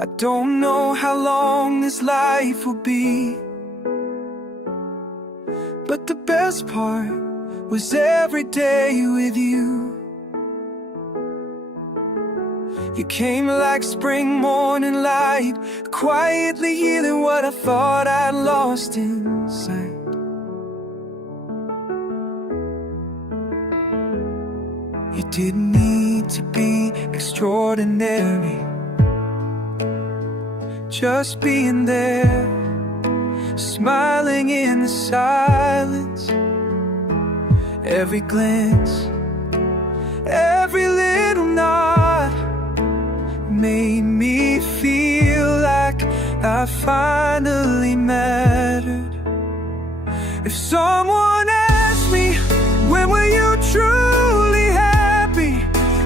I don't know how long this life will be, but the best part was every day with you. You came like spring morning light, quietly healing what I thought I'd lost inside. You didn't need to be extraordinary, just being there, smiling in the silence. Every glance, every little nod made me feel like I finally mattered. If someone asked me, when were you truly happy,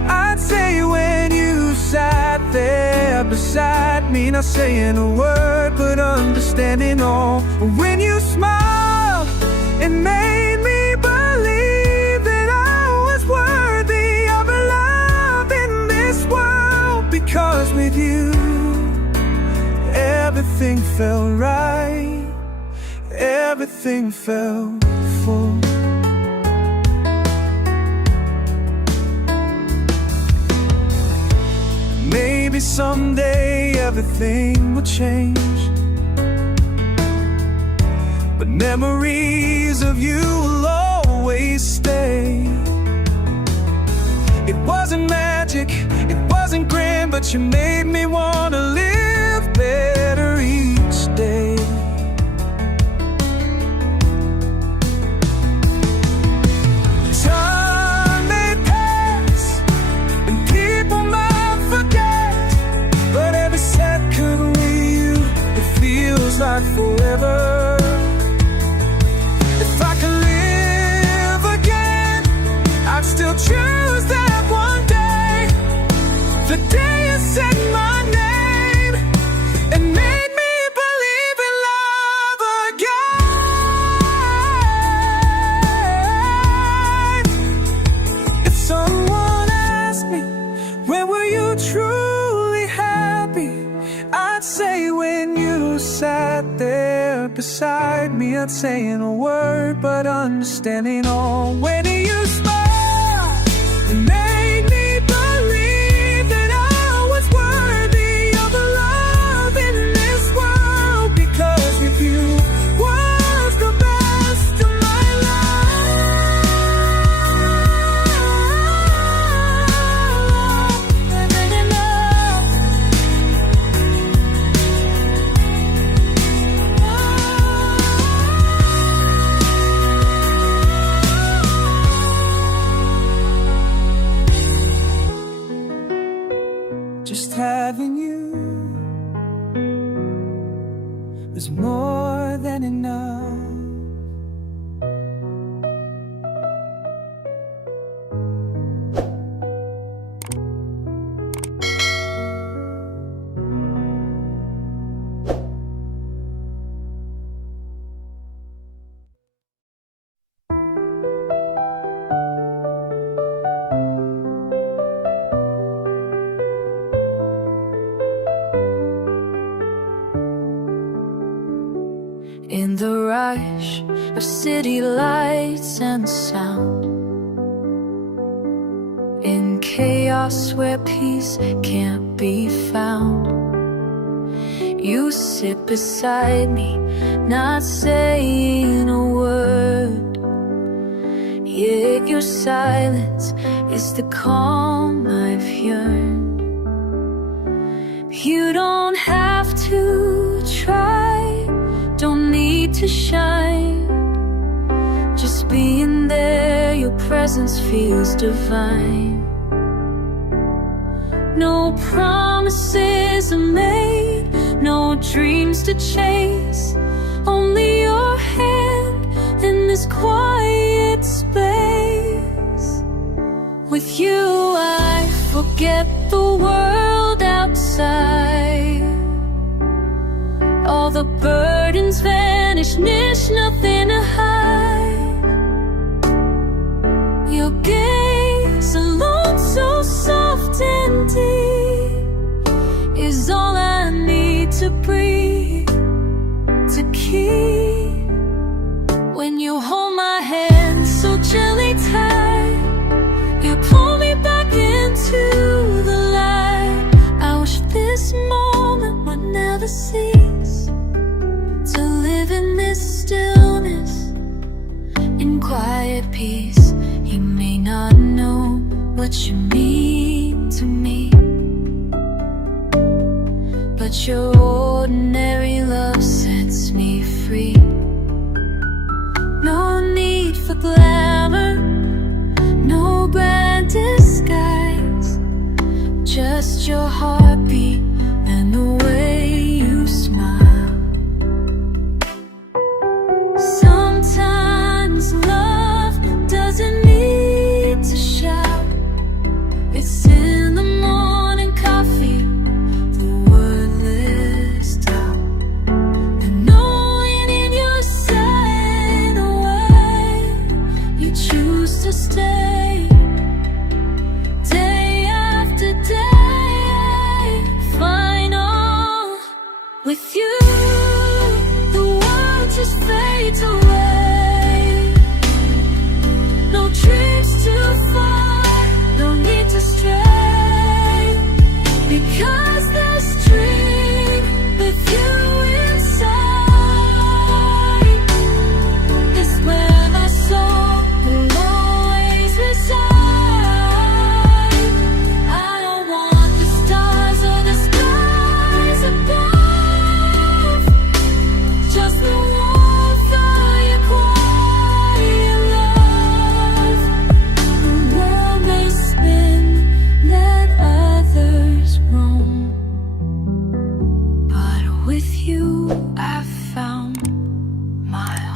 I'd say when you sat there beside me, not saying a word but understanding all. When you smiled, it made me believe that I was worthy of a love in this world. Because with you, everything felt right, everything felt full. Maybe someday everything will change, but memories of you will always stay. It wasn't magic, it wasn't grand, but you made me wanna live better each day. Time may pass and people might forget, but every second with you, it feels like forever. If I could live again, I'd still choose that one day, the day you said my name and made me believe in love again. If someone asked me, when were you truly happy, I'd say when you sat there beside me, not saying a word but understanding all. When you smiled, it made me believe that I was worthy of a love in this world. Because with you was the best of my life. Just having you was more than enough. In the rush of city lights and sound, in chaos where peace can't be found, you sit beside me, not saying a word. Yet your silence is the calm I've yearned. You don't have to try, don't need to shine. Just being there, your presence feels divine. No promises are made, no dreams to chase, only your hand in this quiet space. With you I forget the world outside. All the burdens vanish, there's nothing to hide. Your gaze alone, so soft and deep, is all I to breathe, to keep. When you hold my hand so gently tight, you pull me back into the light. I wish this moment would never cease, to live in this stillness, in quiet peace. You may not know what you mean to me, but your ordinary love sets me free. No need for glamour, no grand disguise, just your heartbeat and the way you smile. Sometimes love doesn't need to shout. It's in the morning coffee, the wordless doubt, and knowing in your silent way you choose to stay, day after day. Final with you, the world just fades away. No dreams too far, no need to stray, because there's dream with you inside. It's where my soul will always reside. I don't want the stars or the skies above, just the warmth of your quiet love. The world may spin, let others roam, but with you I've found my home.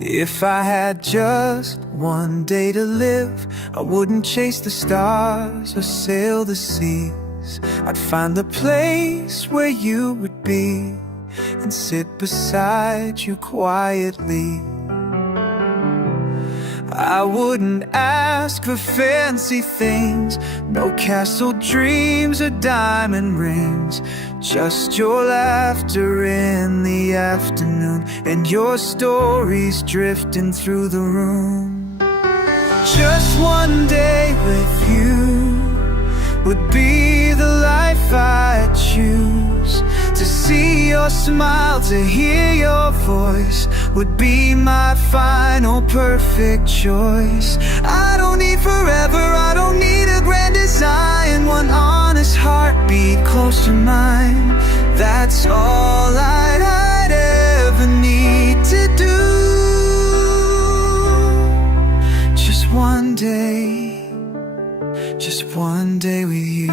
If I had just one day to live, I wouldn't chase the stars or sail the seas. I'd find the place where you would be and sit beside you quietly. I wouldn't ask for fancy things, no castle dreams or diamond rings, just your laughter in the afternoon and your stories drifting through the room. Just one day with you would be the life I choose. To see your smile, to hear your voice would be my final perfect choice. I don't need forever, I don't need a grand design. One honest heartbeat close to mine, that's all I'd ever need to do. Just one day with you.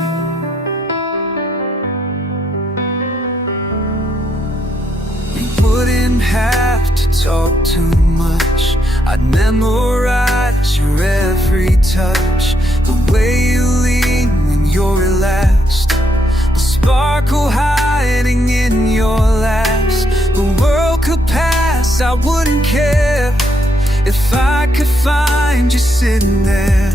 Wouldn't have to talk too much, I'd memorize your every touch. The way you lean when you're relaxed, the sparkle hiding in your laughs. The world could pass, I wouldn't care if I could find you sitting there.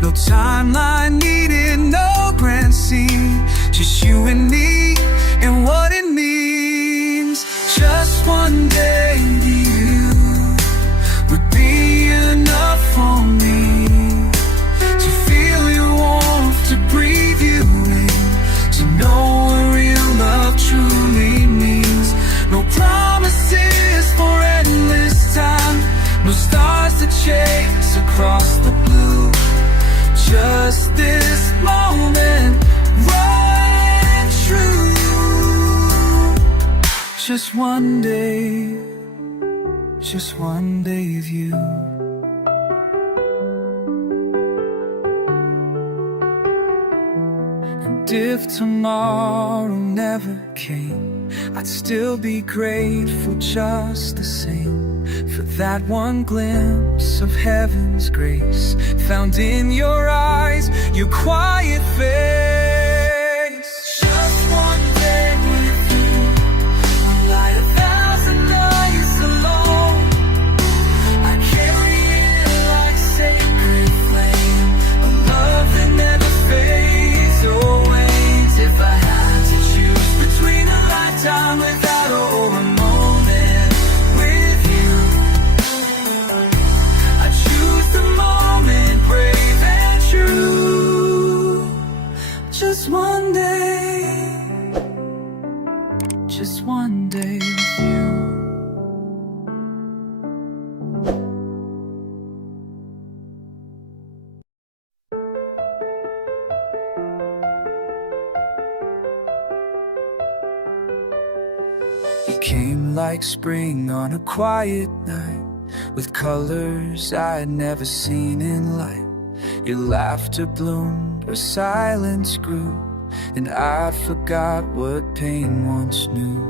No timeline needed, no grand scene, just you and me and what it means. Just one day with you would be enough for me, to feel your warmth, to breathe you in, to know what real love truly means. No promises for endless time, no stars to chase across the blue, just this moment, right and true. Just one day with you. And if tomorrow never came, I'd still be grateful just the same, for that one glimpse of heaven's grace found in your eyes, your quiet face. Just one day with you just one day with you. You came like spring on a quiet night, with colors I had never seen in light. Your laughter bloomed where silence grew, and I forgot what pain once knew.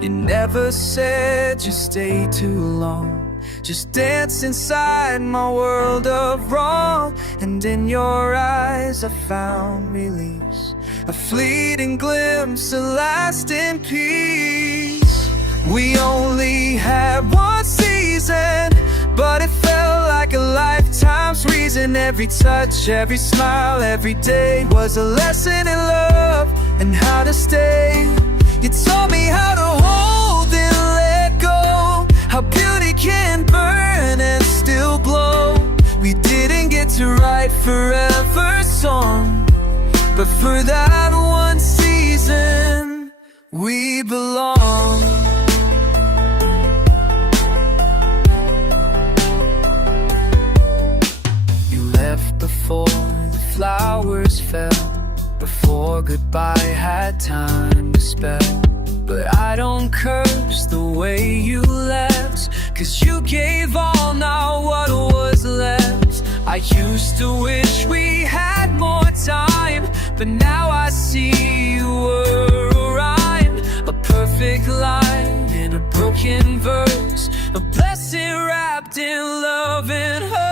You never said you stayed too long, just dance inside my world of wrong. And in your eyes I found release, a fleeting glimpse, a lasting peace. We only had one season, but it felt like a lifetime's reason. Every touch, every smile, every day was a lesson in love and how to stay. You taught me how to hold and let go, how beauty can burn and still glow. We didn't get to write forever song, but for that one season, we belong. Before the flowers fell, before goodbye had time to spell. But I don't curse the way you left, 'cause you gave all, not what was left. I used to wish we had more time, but now I see you were a rhyme, a perfect line in a broken verse, a blessing wrapped in love and hurt.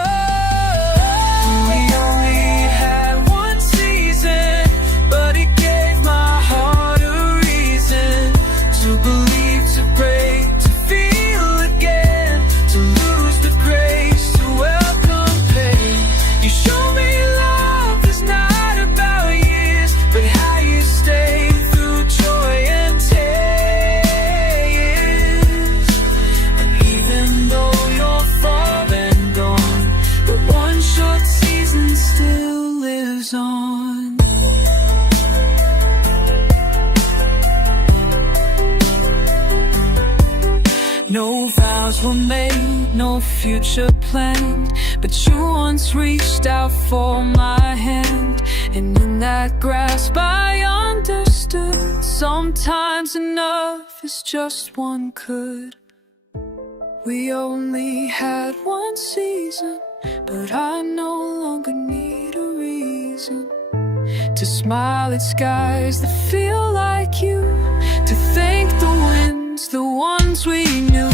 No vows were made, no future planned, but you once reached out for my hand, and in that grasp I understood, sometimes enough is just one could. We only had one season, but I no longer need a reason to smile at skies that feel like you, to thank the winds, the ones we knew.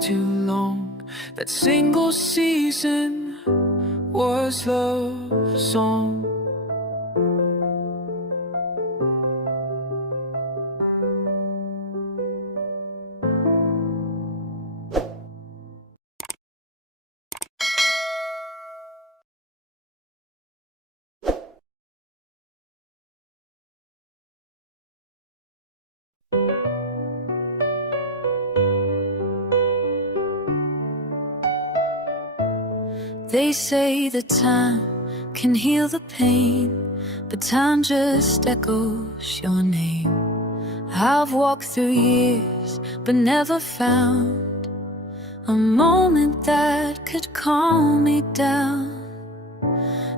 Too long, that single season was love song. They say that time can heal the pain, but time just echoes your name. I've walked through years, but never found a moment that could calm me down.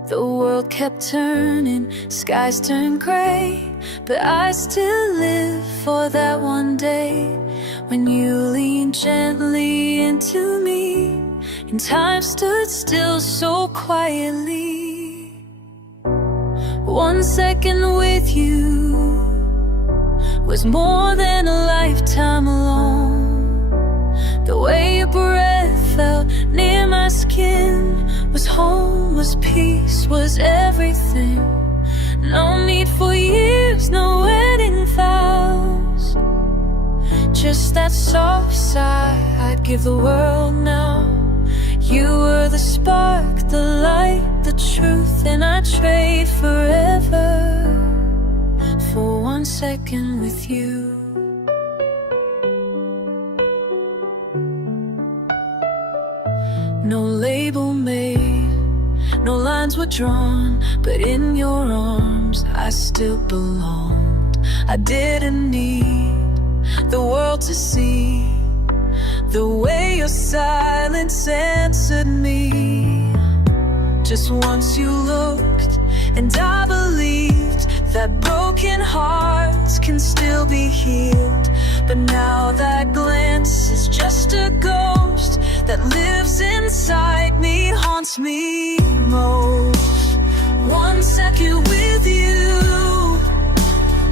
The world kept turning, skies turned gray, but I still live for that one day when you leaned gently into me, and time stood still so quietly. 1 second with you was more than a lifetime alone. The way your breath felt near my skin was home, was peace, was everything. No need for years, no wedding vows, just that soft sigh I'd give the world now. You were the spark, the light, the truth, and I'd trade forever for one second with you. No label made, no lines were drawn, but in your arms I still belonged. I didn't need the world to see the way your silence answered me. Just once you looked, and I believed that broken hearts can still be healed. But now that glance is just a ghost that lives inside me, haunts me most. 1 second with you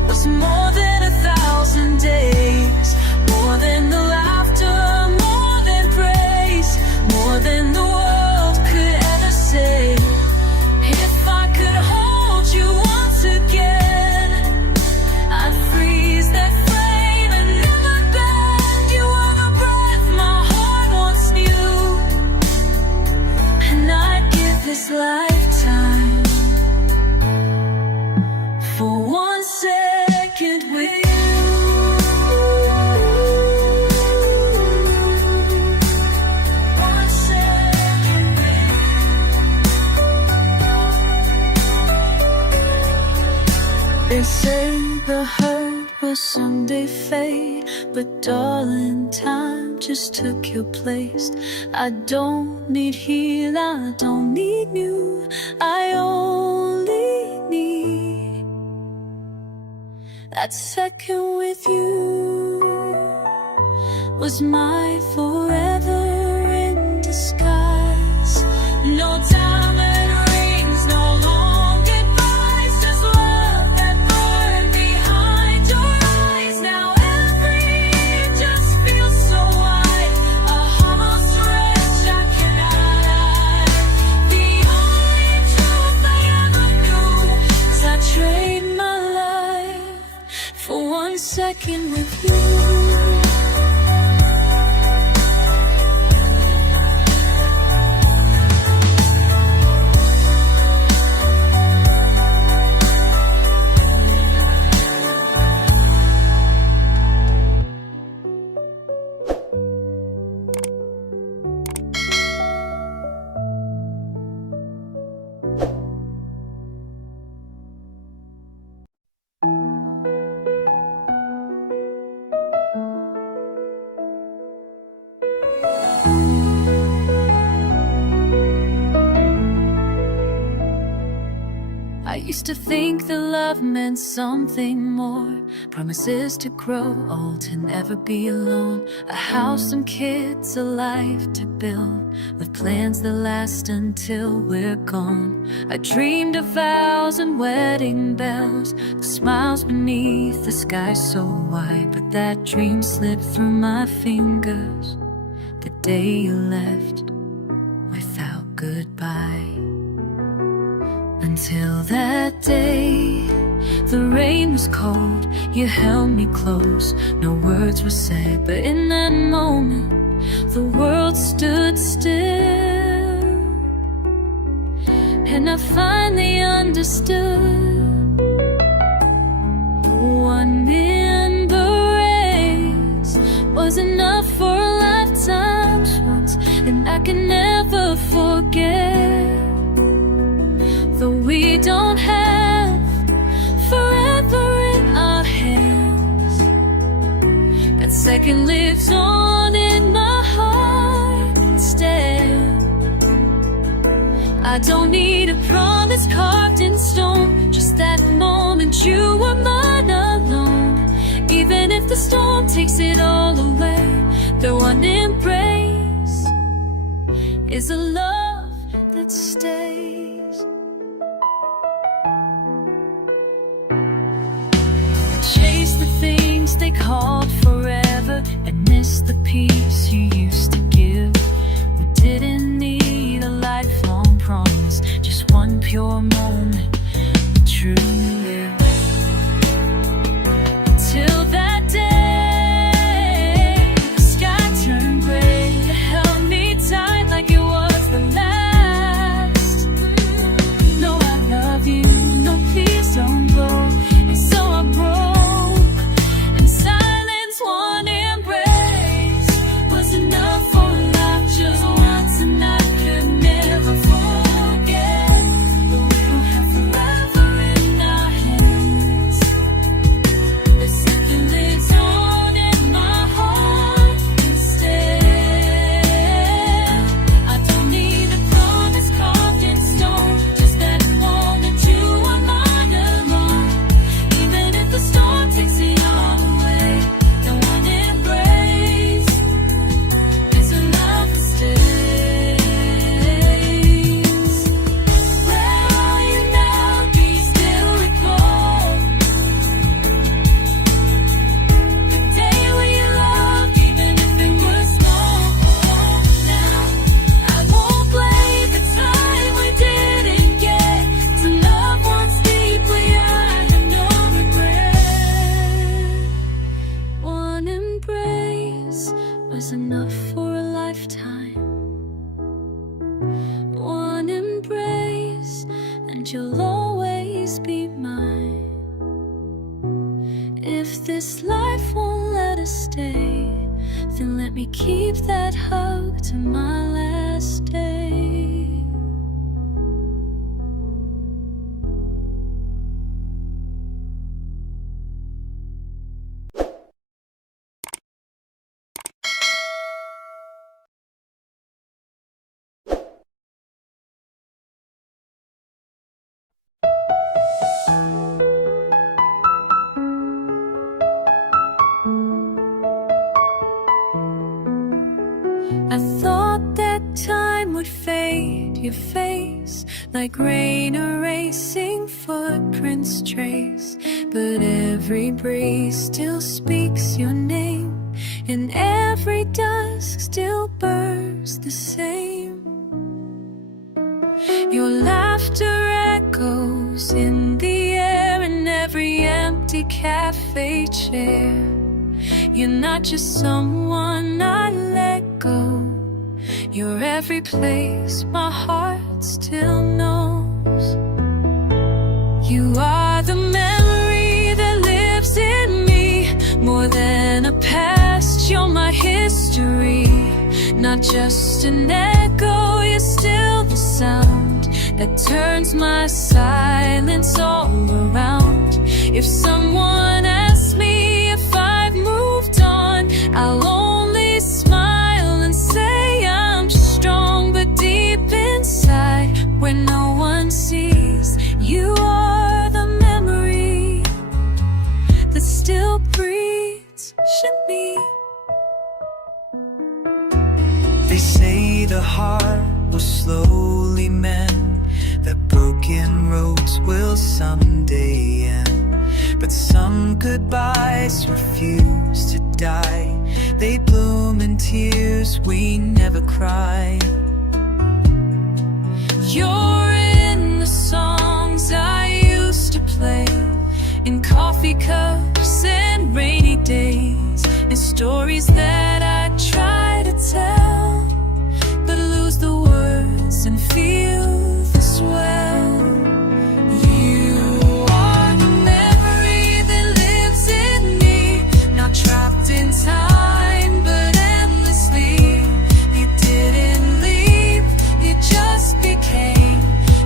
was more than 1,000 days, more than the laughter, more than praise, more than the world could ever say. If I could hold you once again, I'd freeze that flame and never bend. You were the breath my heart once knew, and I'd give this lifetime for 1 second with you. They say the hurt will someday fade, but darling, time just took your place. I don't need heal, I don't need you, I only need that second with you. Was my forever in disguise. No diamond rings, no long goodbyes, just love that burned behind your eyes. Now every year just feels so wide, a hollow stretch I cannot hide. The only truth I ever knew is I trade my life for 1 second with you. I used to think that love meant something more. Promises to grow old and never be alone. A house and kids, a life to build, with plans that last until we're gone. I dreamed of vows and wedding bells, the smiles beneath the sky so wide. But that dream slipped through my fingers the day you left without goodbye. Until that day, the rain was cold, you held me close, no words were said, but in that moment, the world stood still. And I finally understood, 1 embrace was enough for a lifetime's once, and I can never forget. Though we don't have forever in our hands, that second lives on in my heart instead. I don't need a promise carved in stone, just that moment you were mine alone. Even if the storm takes it all away, the 1 embrace is a love that stays. Chase the things they called forever, and miss the peace you used to give. We didn't need a lifelong promise, just 1 pure moment we truly lived. Till that day, the sky turned gray, it held me tight like it was the last. No, I love you, no, please don't go. And so I broke if this life won't let us stay, then let me keep that hug to my last day. I thought that time would fade your face, like rain erasing footprints trace. But every breeze still speaks your name, and every dusk still burns the same. Your laughter echoes in the air, in every empty cafe chair. You're not just someone I let go, you're every place my heart still knows. You are the memory that lives in me, more than a past, you're my history. Not just an echo, you're still the sound that turns my silence all around. If someone asks me if I've moved on, I'll only smile and say I'm strong. But deep inside, where no one sees, you are the memory that still breathes in me. They say the heart will slowly mend, that broken roads will someday end. But some goodbyes refuse to die, they bloom in tears we never cry. You're in the songs I used to play, in coffee cups and rainy days, in stories that I try to tell, but lose the words and feel the swell. You are the memory that lives in me, not trapped in time, but endlessly. You didn't leave, you just became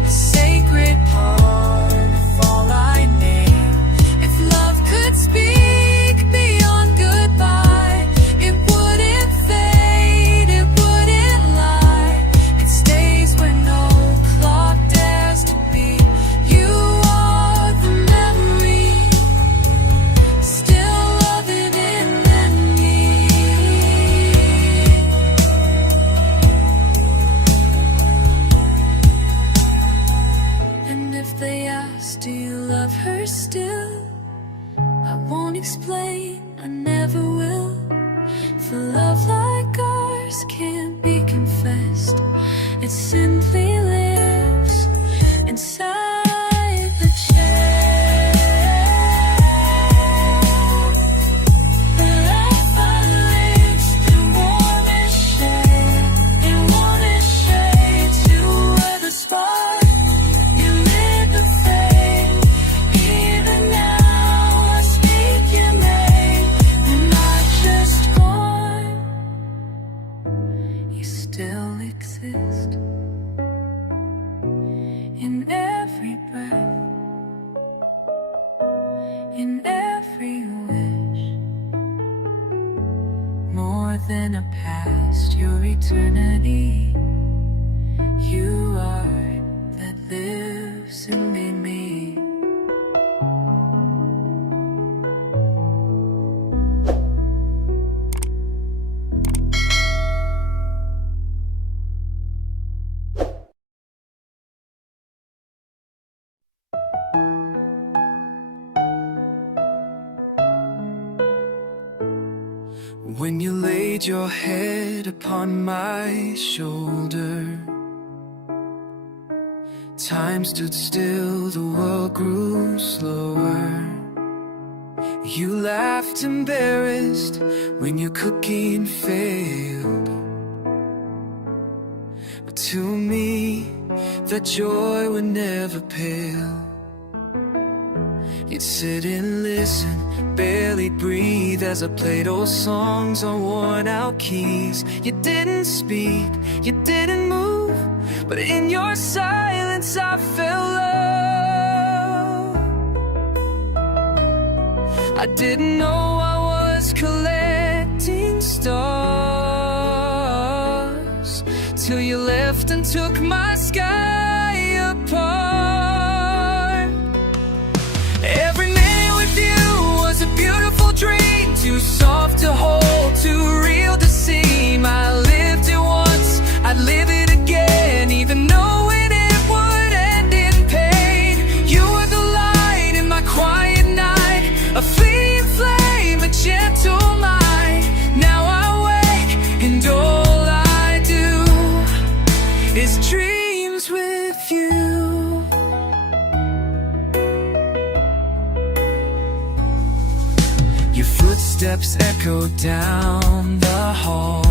a sacred part of all I name. If love could speak beyond goodbye, it wouldn't fade, it wouldn't lie. It stays where no clock dares to be. You are the memory, still loving in me. And if they ask, do you love her still? I won't explain, I never will. For love like ours can't be confessed, it simply lives inside the chest. The life I lived, it won't shade, it won't shade to where the spark you lit the flame. Even now I speak your name, and not just one. You still exist in every breath, in every wish. More than a past, your eternity. You are that lives in me. When you laid your head upon my shoulder, time stood still, the world grew slower. You laughed embarrassed when your cooking failed, but to me that joy would never pale. You'd sit and listen, barely breathe as I played old songs on worn-out keys. You didn't speak, you didn't move, but in your silence I felt love. I didn't know I was collecting stars till you left and took my sky apart. Every minute with you was a beautiful dream, too soft to hold, too real to seem. I lived it once, I'd live it again, even knowing it would end in pain. You were the light in my quiet night, a fleeting flame, a gentle light. Now I wake and all I do is dreams with you. Your footsteps echo down the hall,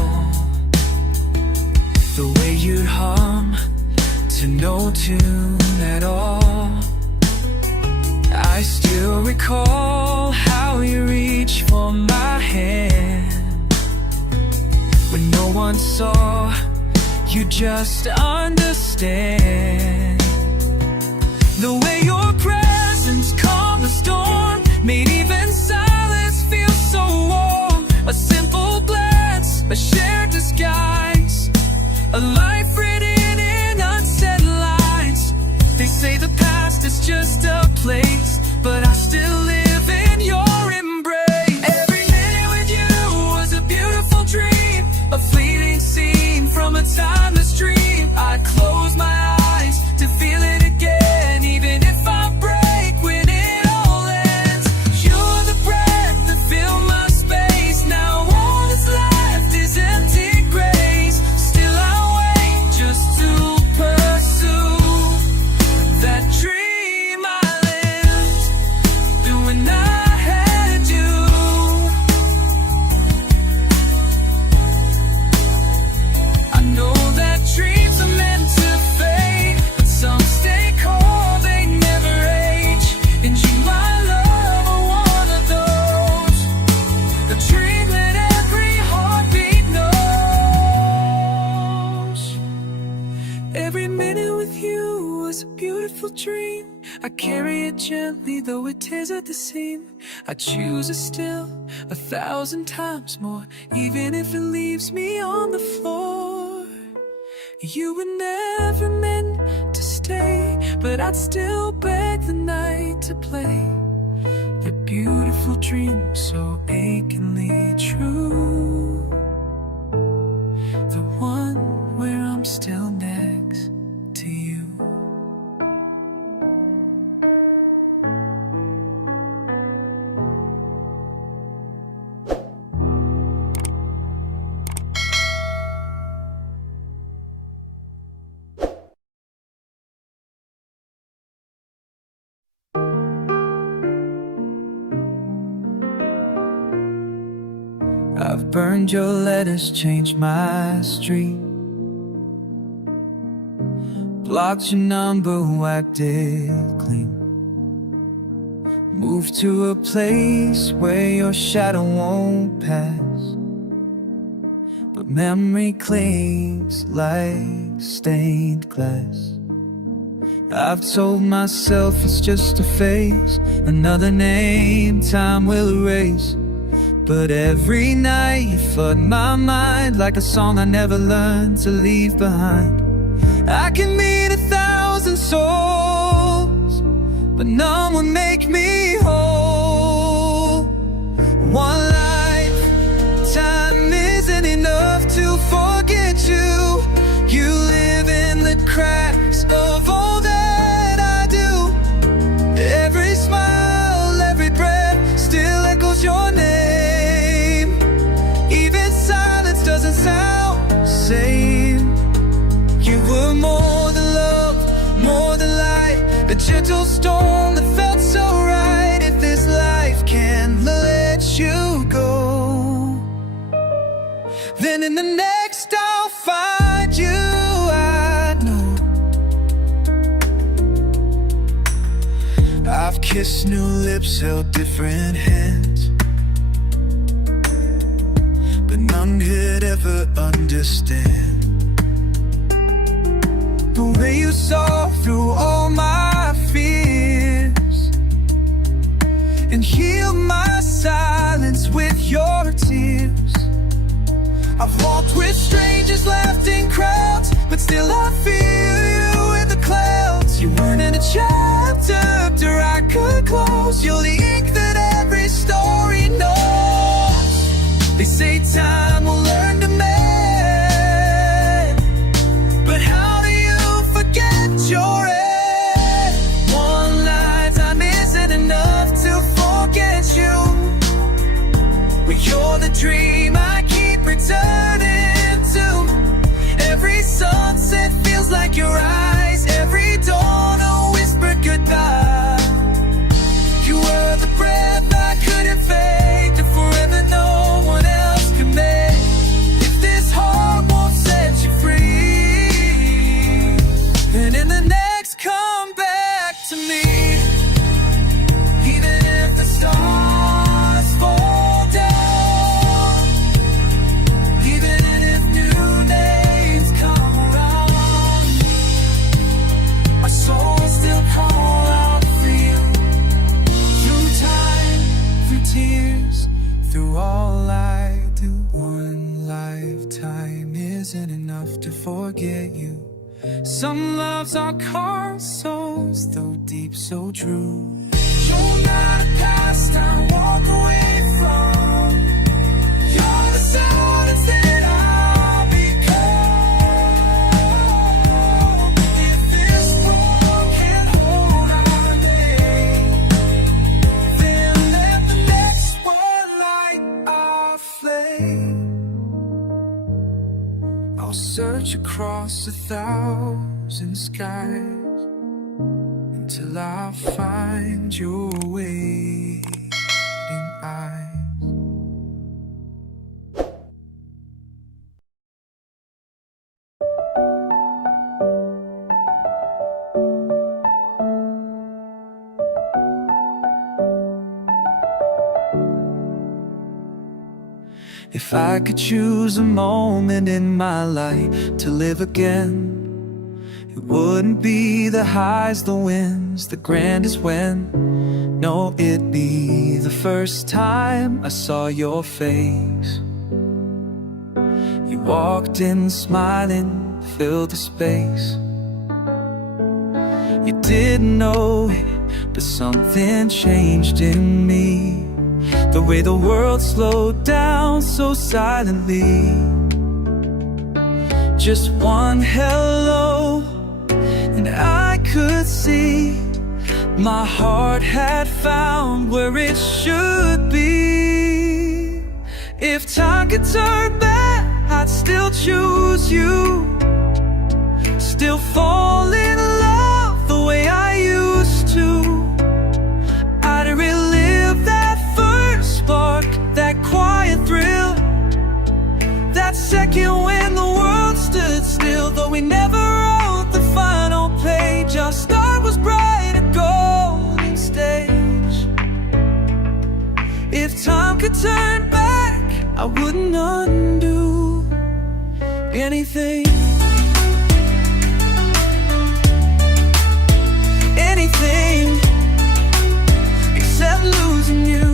the way you'd hum to no tune at all. I still recall how you reached for my hand when no one saw, you just understand. The way your presence calmed the storm, made even silence feel so warm. A simple glance, a shared disguise, a life written in unsaid lines. They say the past is just a place, but I still live in your embrace. Every minute with you was a beautiful dream, a fleeting scene from a timeless dream. I close my eyes to feel it again, even if I break when it all ends. You're the breath that filled my space, now all that's left is empty grace. Still I wait just to pursue that dream I lived through when I had you. I know that dreams are meant to fade, but some stay cold, they never age. And you, my love, are one of those, the dream that every heartbeat knows. Every minute with you was a beautiful dream. I carry it gently, though it tears at the seam. I choose it still 1,000 times more, even if it leaves me on the floor. You were never meant to stay, but I'd still beg the night to play the beautiful dream so achingly true, the one where I'm still next to you. I've burned your letters, changed my street, blocked your number, wiped it clean. Moved to a place where your shadow won't pass, but memory clings like stained glass. I've told myself it's just a phase, another name time will erase. But every night you flood my mind like a song I never learned to leave behind. I can meet 1,000 souls, but none would make me whole. One life, time isn't enough to forget you. You live in the cracks of all that I do. Every smile, every breath still echoes your name. Doesn't sound the same. You were more than love, more than light, the gentle storm that felt so right. If kiss, new lips held different hands, but none could ever understand the way you saw through all my fears and healed my silence with your tears. I've walked with strangers, laughed in crowds, but still I feel you in the clouds. You weren't in a chapter I could close. You're the ink that every story knows. They say time will learn to mend, but how do you forget your end? One lifetime isn't enough to forget you. Well, you're the dream I keep returning to. Every sunset feels like your eyes, every dawn a whispered goodbye. You were the breath I couldn't fake, the forever no one else could make. If this heart won't set you free, then in the next come back to me. Even if the stars fall down, even if new names come around, my soul will still call out for you. Through time, through tears, through all I do. One lifetime isn't enough to forget you. Some loves are carved souls, though deep, so true. You're not a past I walk away from. You're the silence that I'll become. If this world can't hold our name, then let the next one light our flame. I'll search across 1,000 skies until I find your waiting eyes. If I could choose a moment in my life to live again, it wouldn't be the highs, the winds, the grandest when. No, it'd be the first time I saw your face. You walked in smiling, filled the space. You didn't know it, but something changed in me. The way the world slowed down so silently. Just one hello, and I could see my heart had found where it should be. If time could turn back, I'd still choose you. Still fall in love the way I used to. I'd relive that first spark, that quiet thrill, that second when the world stood still. Though we never wrote the final page, our start was bright, a golden stage. If time could turn back, I wouldn't undo anything. Anything except losing you.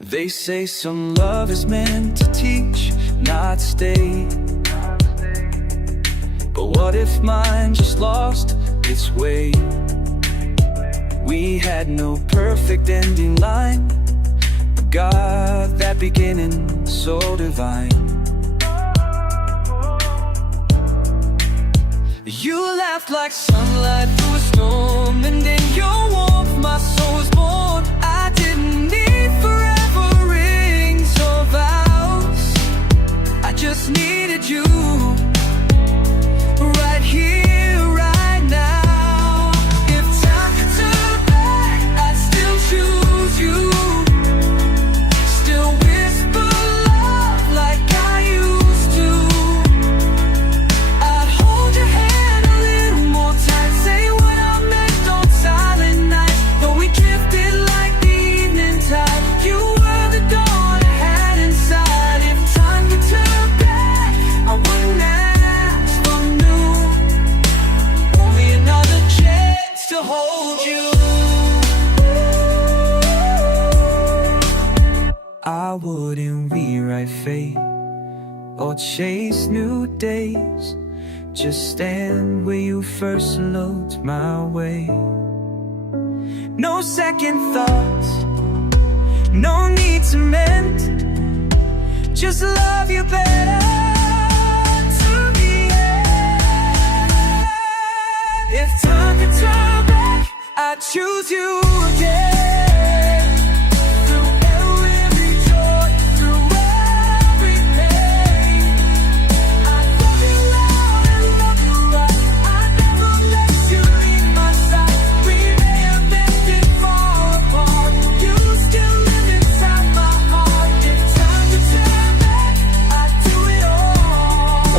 They say some love is meant to teach, not stay. But what if mine just lost its way? We had no perfect ending line, but God, that beginning so divine. You laughed like sunlight through a storm, and in your warmth my soul was born. I didn't need forever rings or vows, I just needed you right here, right now. If time could turn back, I'd still choose you. Still whisper love like I used to. I'd hold your hand a little more tight, say what I meant, don't tie I wouldn't rewrite fate or chase new days. Just stand where you first looked my way. No second thoughts, no need to mend. Just love you better to the end. If time could turn back, I'd choose you again. Through every joy, through every pain, I'd love you loud and love you right. I'd never let you leave my side. We may have been far apart, you still live inside my heart. If time could turn back, I'd do it all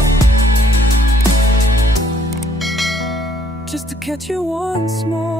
just to catch you once more.